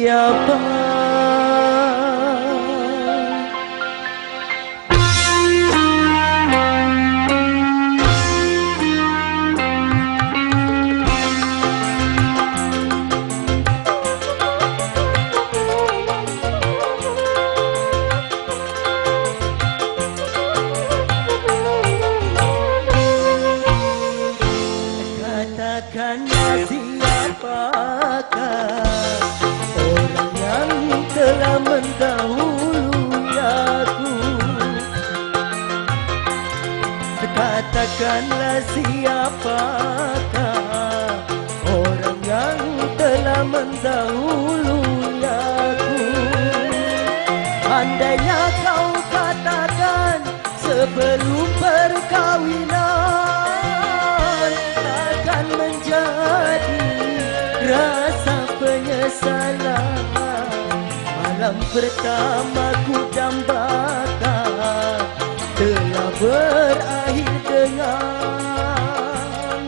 siapa. Katakanlah siapakah orang yang telah mendahului aku. Katakanlah siapakah orang yang telah mendahului aku. Andainya kau katakan sebelum perkahwinan, takkan menjadi rasa penyesalan. Malam pertama ku dambakan telah berakhir dengan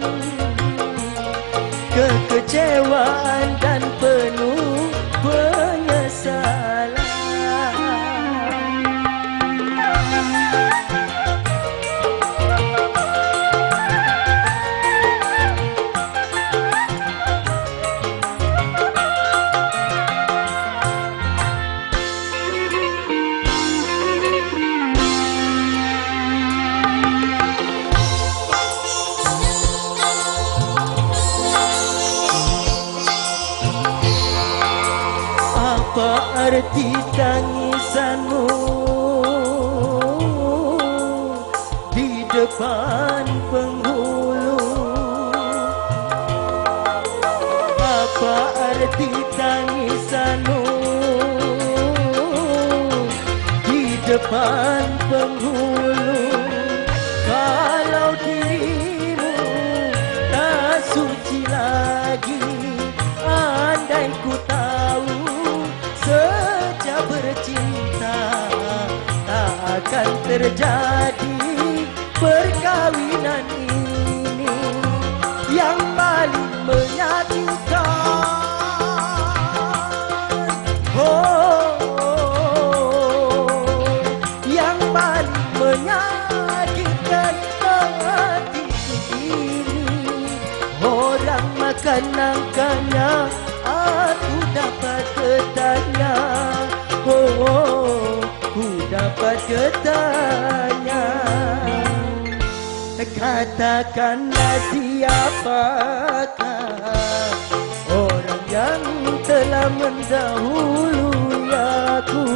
kekecewaan dan penuh penyesalan. Apa arti tangisanmu di depan penghulu? Apa arti tangisanmu di depan penghulu? Kalau dirimu tak suci lagi, andai ku tahu sejak bercinta tak akan terjadi perkahwinan ini yang paling menyakitkan. Yang paling menyakitkan hatiku ini, orang makan nangkanya aku dapat bertanya. Ku dapat bertanya. Katakanlah siapakah orang yang telah mendahului aku.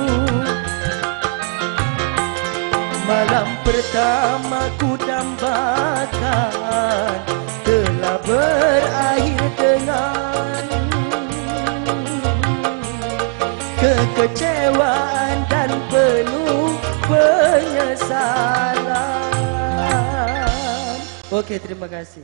Malam pertama ku dambakan telah berakhir dengan kekecewaan dan penuh penyesalan. Oke, terima kasih.